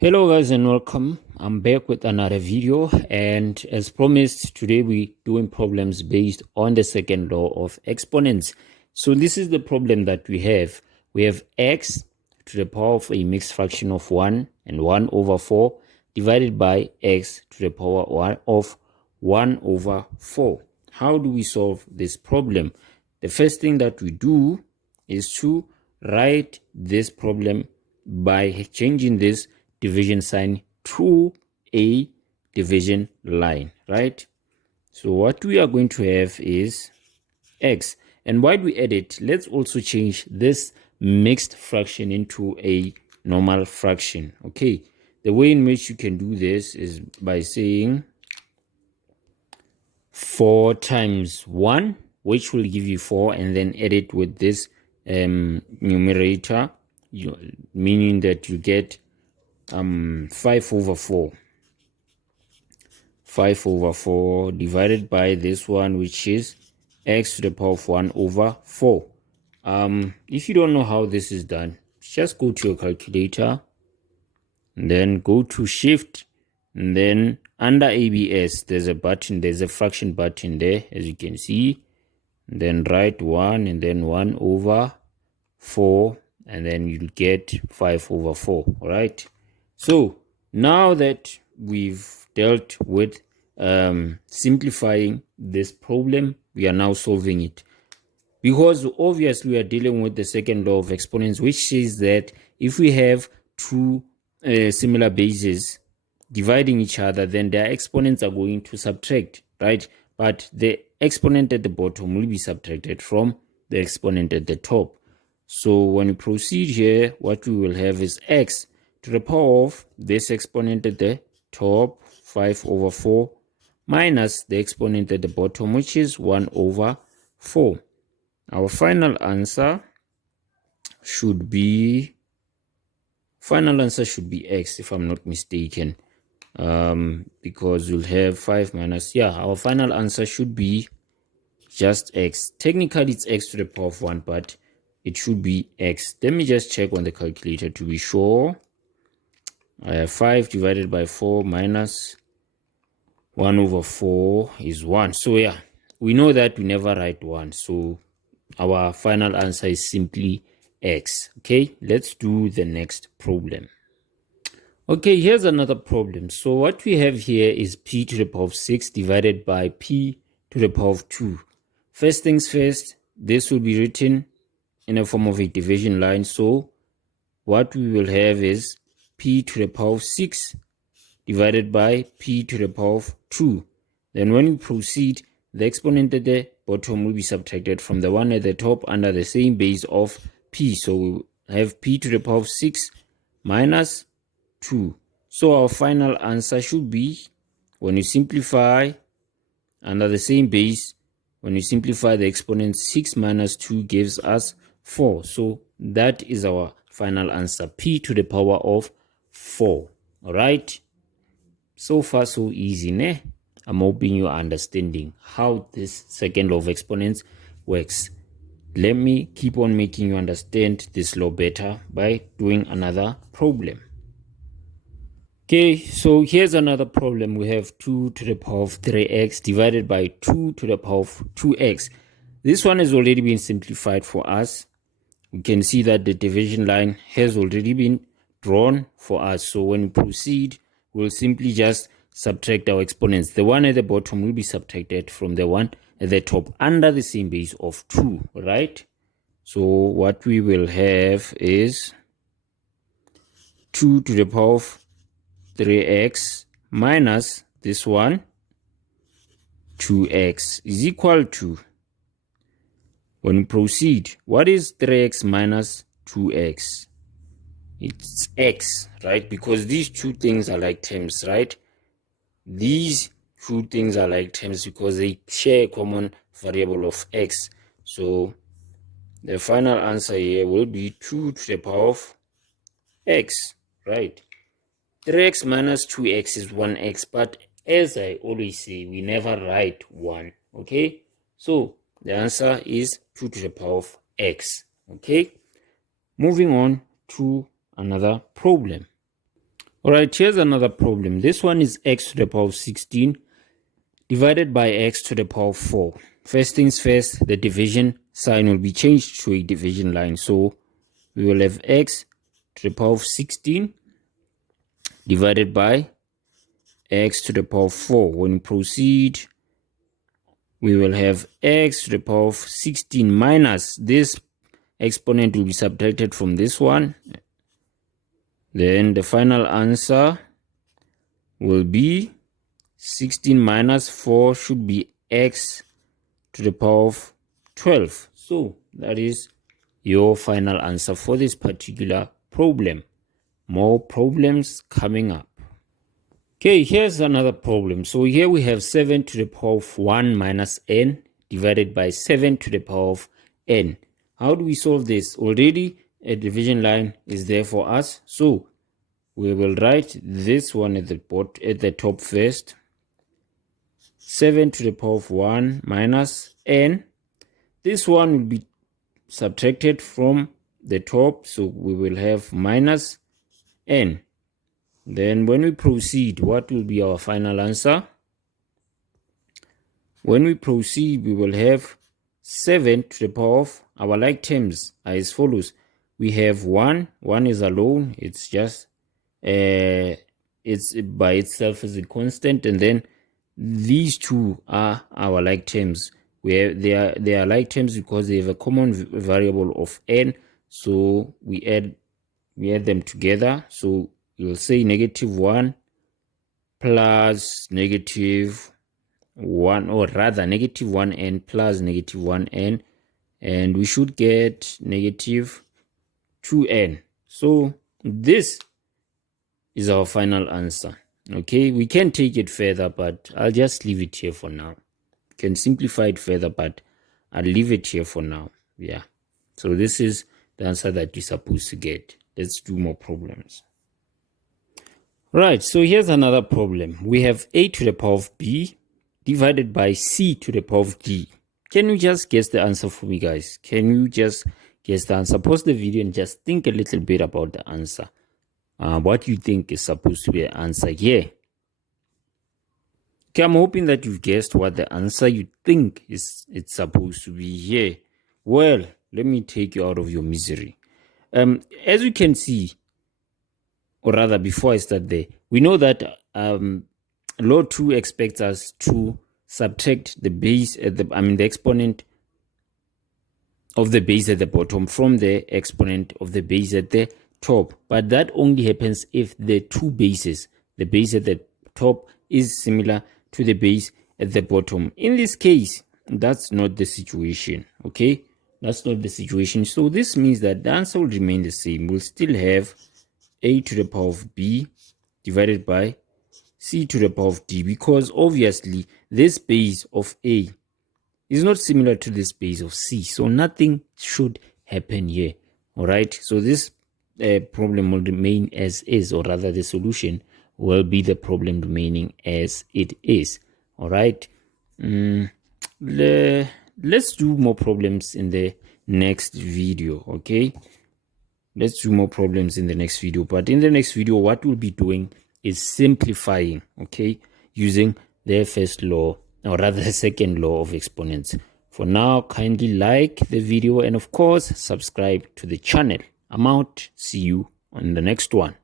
Hello guys and welcome. I'm back with another video, and as promised, today we're doing problems based on the second law of exponents. So this is the problem that we have. We have x to the power of a mixed fraction of 1 and 1 over 4 divided by x to the power of 1 over 4. How do we solve this problem? The first thing that we do is to write this problem by changing this division sign to a division line, right? So what we are going to have is x. And while we add it, let's also change this mixed fraction into a normal fraction. Okay, the way in which you can do this is by saying 4 times 1, which will give you 4, and then add it with this numerator, meaning that you get 5 over 4. 5 over 4 divided by this one, which is x to the power of 1 over 4. If you don't know how this is done, just go to your calculator and then go to shift, and then under ABS there's a button, there's a fraction button there, as you can see, and then write 1 and then 1 over 4, and then you'll get 5 over 4. All right, so now that we've dealt with simplifying this problem, we are now solving it, because obviously we are dealing with the second law of exponents, which says that if we have two similar bases dividing each other, then their exponents are going to subtract, right? But the exponent at the bottom will be subtracted from the exponent at the top. So when we proceed here, what we will have is x to the power of this exponent at the top, 5 over 4, minus the exponent at the bottom, which is 1 over 4. Our final answer should be x, if I'm not mistaken, because we'll have 5 minus, our final answer should be just x. Technically it's x to the power of 1, but it should be x. Let me just check on the calculator to be sure. 5 divided by 4 minus 1 over 4 is 1. So we know that we never write 1. So our final answer is simply x. Okay, let's do the next problem. Okay, here's another problem. So what we have here is p to the power of 6 divided by p to the power of 2. First things first, this will be written in a form of a division line. So what we will have is p to the power of 6 divided by p to the power of 2. Then when we proceed, the exponent at the bottom will be subtracted from the one at the top under the same base of p. So we have p to the power of 6 minus 2. So our final answer should be, when you simplify under the same base, when you simplify the exponent, 6 minus 2 gives us 4. So that is our final answer, p to the power of 4. All right, so far so easy, ne? I'm hoping you are understanding how this second law of exponents works. Let me keep on making you understand this law better by doing another problem. Okay, so here's another problem. We have 2 to the power of 3x divided by 2 to the power of 2x. This one has already been simplified for us. We can see that the division line has already been drawn for us. So when we proceed, we'll simply just subtract our exponents. The one at the bottom will be subtracted from the one at the top under the same base of 2, right? So what we will have is 2 to the power of 3x minus this one, 2x, is equal to, when we proceed, what is 3x minus 2x? It's x, right? Because these two things are like terms, right? These two things are like terms because they share a common variable of x. So the final answer here will be 2 to the power of x, right? 3x minus 2x is 1x, but as I always say, we never write 1, okay? So the answer is 2 to the power of x, okay? Moving on to another problem. All right, here's another problem. This one is x to the power of 16 divided by x to the power of 4. First things first, the division sign will be changed to a division line. So we will have x to the power of 16 divided by x to the power of 4. When we proceed, we will have x to the power of 16 minus this exponent will be subtracted from this one. Then the final answer will be 16 minus 4 should be x to the power of 12. So that is your final answer for this particular problem. More problems coming up. Okay, here's another problem. So here we have 7 to the power of 1 minus n divided by 7 to the power of n. How do we solve this? Already a division line is there for us. So we will write this one at the top first. 7 to the power of 1 minus n. This one will be subtracted from the top. So we will have minus n. Then when we proceed, what will be our final answer? When we proceed, we will have 7 to the power of, our like terms are as follows. We have 1 is alone, it's just, it's by itself as a constant, and then these two are our like terms. They are like terms because they have a common variable of n, so we add them together. So you'll say -1 plus -1, or rather -1n plus -1n, and we should get -2n. So this is our final answer. Okay, we can take it further, but I'll just leave it here for now. You can simplify it further, but I'll leave it here for now. Yeah, so this is the answer that you're supposed to get. Let's do more problems. Right, so here's another problem. We have a to the power of b divided by c to the power of d. Can you just guess the answer for me, guys? Can you just guess the answer? Pause the video and just think a little bit about the answer. What you think is supposed to be the answer here. Okay, I'm hoping that you've guessed what the answer you think it's supposed to be here. Well, let me take you out of your misery. As you can see, or rather before I start there, we know that law 2 expects us to subtract the base at the exponent of the base at the bottom from the exponent of the base at the top. But that only happens if the two bases, the base at the top is similar to the base at the bottom. In this case, that's not the situation. Okay, that's not the situation. So this means that the answer will remain the same. We'll still have a to the power of b divided by c to the power of d, because obviously this base of a is not similar to this base of c, so nothing should happen here. All right, so this problem will remain as is, or rather the solution will be the problem remaining as it is. All right, let's do more problems in the next video. Okay, let's do more problems in the next video. But in the next video, what we'll be doing is simplifying, okay, using the first law, or rather the second law of exponents. For now, kindly like the video and of course subscribe to the channel. I'm out. See you on the next one.